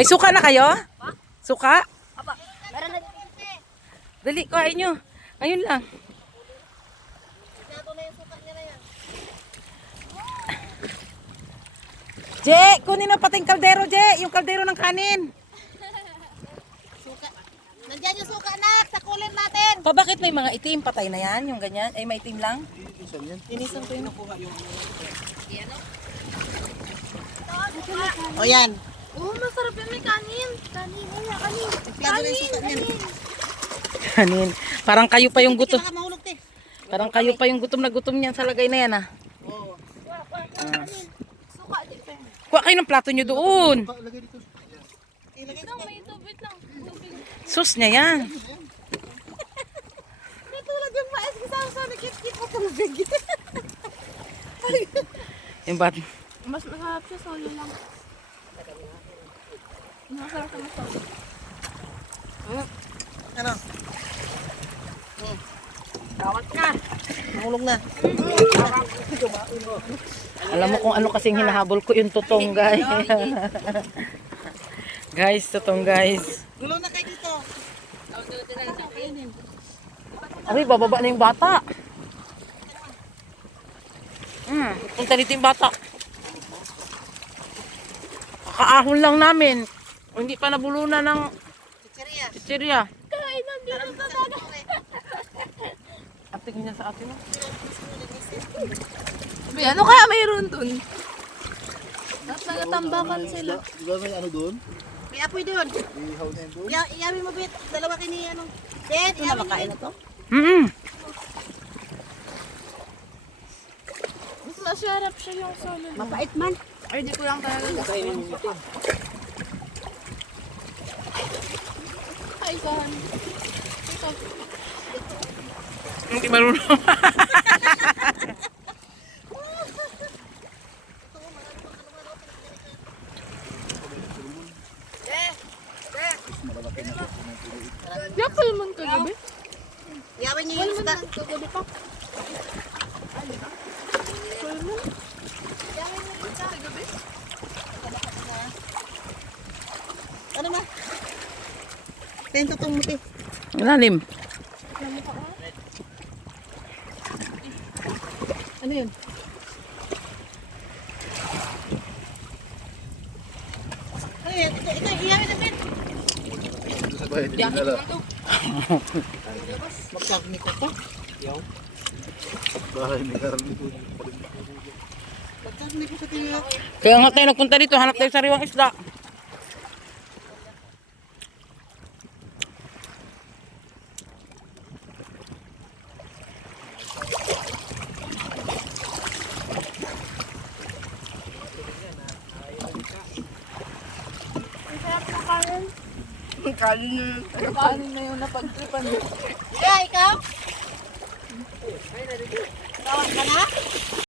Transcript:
May suka na kayo? Suka? Apa, meron na. Dali, kuhain nyo. Ngayon lang. Nato na yung sukat niya na yan. Je, kunin ang pating kaldero, Je. Yung kaldero ng kanin. Suka. Nandiyan yung suka, nak. Sakulin natin. Pa, bakit may mga itim? Patay na yan, yung ganyan. Ay, may itim lang. Inisan ko yun. O yan. Oh, masarap yan, may kanin. Kanin, wala, kanin. Plano na yung sukat niyan. Kanin. Parang kayo pa yung gutom. Baka mahulog, te. Parang kayo pa yung gutom na gutom niyan sa lagay na yan, ah. Oo. Suka, di pa. Kuha kayo ng plato nyo doon. Ilagay Lang, may tubig lang. Tubig. Sus niya yan. Natulog yung mais. Kasama sa nakikip mo tubig. Yung bat. Mas masarap siya, solo lang. Masarap ka mas solo. Ano? Tawad ka. Mahulog na. Alam mo kung ano kasing hinahabol ko yung tutong, guys. Guys, tutong, guys. Gulo na kayo dito. Ay, bababa na yung bata. Punta dito yung bata. Kakaahon lang namin. Hindi pa nabulunan ng Chicheria. chichirya. Kain nandito sa dagat. Ating niya sa atin. Sabi, ano kaya mayroon dun? Tapos nagatambakan sila. Di ba may ano doon? May apoy doon. Ihaw na yun doon? Iyami mo, Bit. Dalawa kini, ano. Ben, iyami mo, Ben. Mas masarap siya yung solo lang. Mapait man. Ay, di ko lang talaga. Ay, kahan. Ikaw. Hindi marunong. Yapal man kagabi. Iyawin niyo Wala yung man suka. lang kagabi pa. Wala man. Kagabi. Ano ma? Tento tong muti. Lalim. Ano yun? Ano yun? Ito, iyawin na, Ben. Dito sa bahay, hindi nila. Magkakni ko to. Bahay ni Carl dito. Magkakni ko sa tiyo. Kaya nga tayo nagpunta dito, hanap tayo sariwang isda. Kanin na yung napagtripan mo. Kaya, ikaw? Tawag ka na?